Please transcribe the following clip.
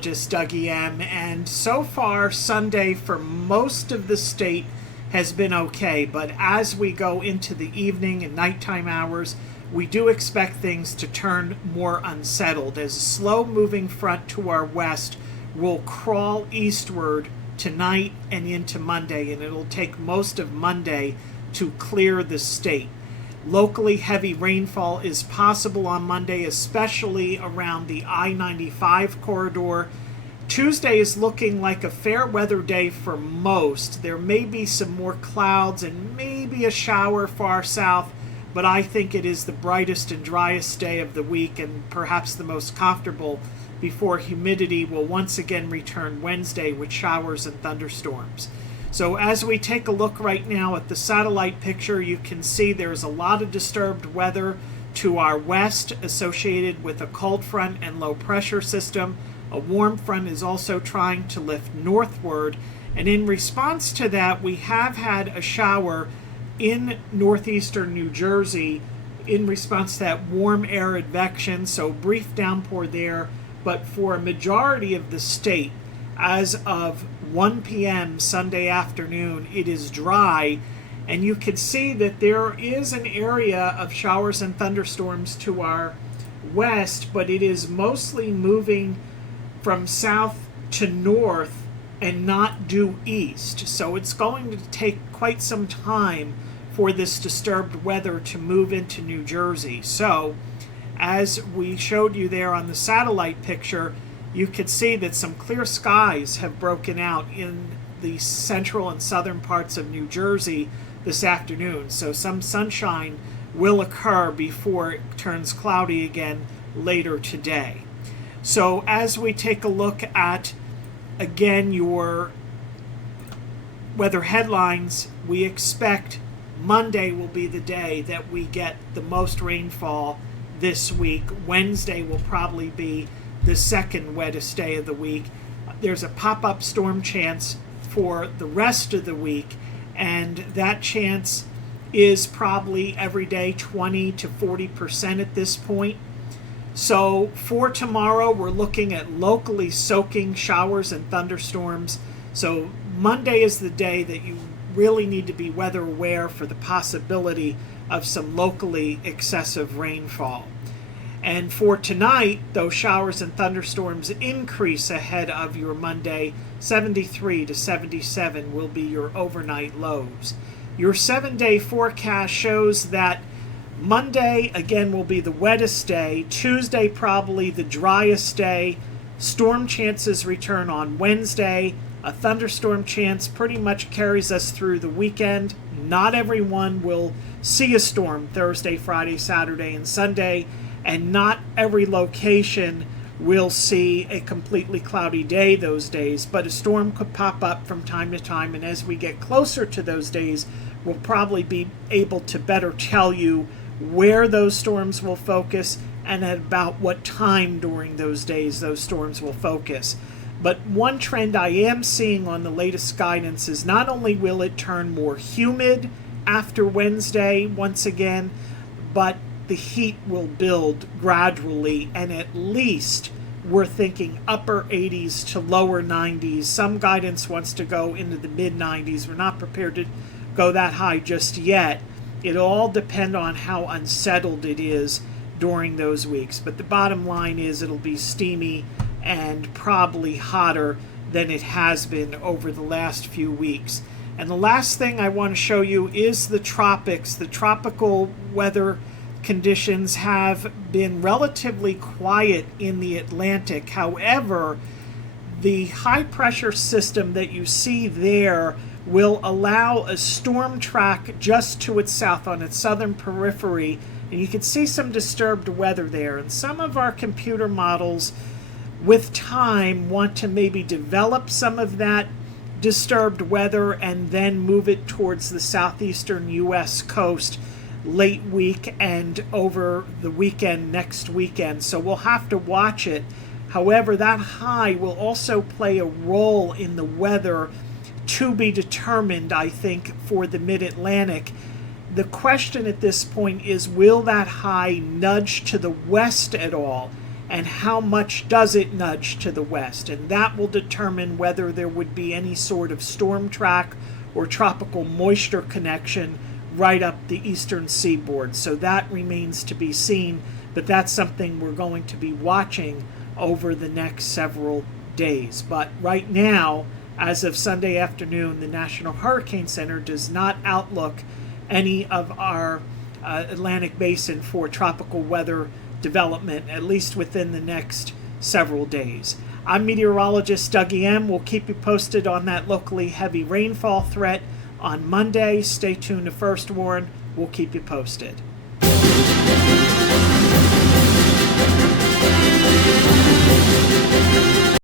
meteorologist Dougie M. And so far, Sunday for most of the state has been okay. But as we go into the evening and nighttime hours, we do expect things to turn more unsettled as a slow-moving front to our west will crawl eastward tonight and into Monday, and it'll take most of Monday to clear the state. Locally, heavy rainfall is possible on Monday, especially around the I-95 corridor. Tuesday is looking like a fair weather day for most. There may be some more clouds and maybe a shower far south, but I think it is the brightest and driest day of the week and perhaps the most comfortable before humidity will once again return Wednesday with showers and thunderstorms. So as we take a look right now at the satellite picture, you can see there's a lot of disturbed weather to our west associated with a cold front and low pressure system. A warm front is also trying to lift northward, and in response to that, we have had a shower in northeastern New Jersey in response to that warm air advection, so brief downpour there. But for a majority of the state, as of 1 p.m. Sunday afternoon, it is dry, and you can see that there is an area of showers and thunderstorms to our west, but it is mostly moving from south to north and not due east. So it's going to take quite some time for this disturbed weather to move into New Jersey. So as we showed you there on the satellite picture, you could see that some clear skies have broken out in the central and southern parts of New Jersey this afternoon. So some sunshine will occur before it turns cloudy again later today. So as we take a look at, again, your weather headlines, we expect Monday will be the day that we get the most rainfall this week. Wednesday will probably be the second wettest day of the week. There's a pop-up storm chance for the rest of the week, and that chance is probably every day 20 to 40% at this point. So for tomorrow, we're looking at locally soaking showers and thunderstorms. So Monday is the day that you really need to be weather aware for the possibility of some locally excessive rainfall. And for tonight, those showers and thunderstorms increase ahead of your Monday. 73 to 77 will be your overnight lows. Your 7-day forecast shows that Monday, again, will be the wettest day. Tuesday, probably the driest day. Storm chances return on Wednesday. A thunderstorm chance pretty much carries us through the weekend. Not everyone will see a storm Thursday, Friday, Saturday, and Sunday, and not every location will see a completely cloudy day those days, but a storm could pop up from time to time, and as we get closer to those days, we'll probably be able to better tell you where those storms will focus and at about what time during those days those storms will focus. But one trend I am seeing on the latest guidance is not only will it turn more humid after Wednesday once again, but the heat will build gradually, and at least we're thinking upper 80s to lower 90s. Some guidance wants to go into the mid 90s. We're not prepared to go that high just yet. It'll all depend on how unsettled it is during those weeks. But the bottom line is it'll be steamy and probably hotter than it has been over the last few weeks. And the last thing I want to show you is the tropics. The tropical weather conditions have been relatively quiet in the Atlantic. However, the high pressure system that you see there will allow a storm track just to its south on its southern periphery, and you can see some disturbed weather there. And some of our computer models with time want to maybe develop some of that disturbed weather and then move it towards the southeastern U.S. coast late week and over the weekend next weekend. So we'll have to watch it. However, that high will also play a role in the weather to be determined, I think, for the mid-Atlantic. The question at this point is, will that high nudge to the west at all? and how much does it nudge to the west. And that will determine whether there would be any sort of storm track or tropical moisture connection right up the eastern seaboard. So that remains to be seen, but that's something we're going to be watching over the next several days. But right now, as of Sunday afternoon, the National Hurricane Center does not outlook any of our Atlantic Basin for tropical weather development, at least within the next several days. I'm meteorologist Dougie M. We'll keep you posted on that locally heavy rainfall threat on Monday. Stay tuned to First Warn. We'll keep you posted.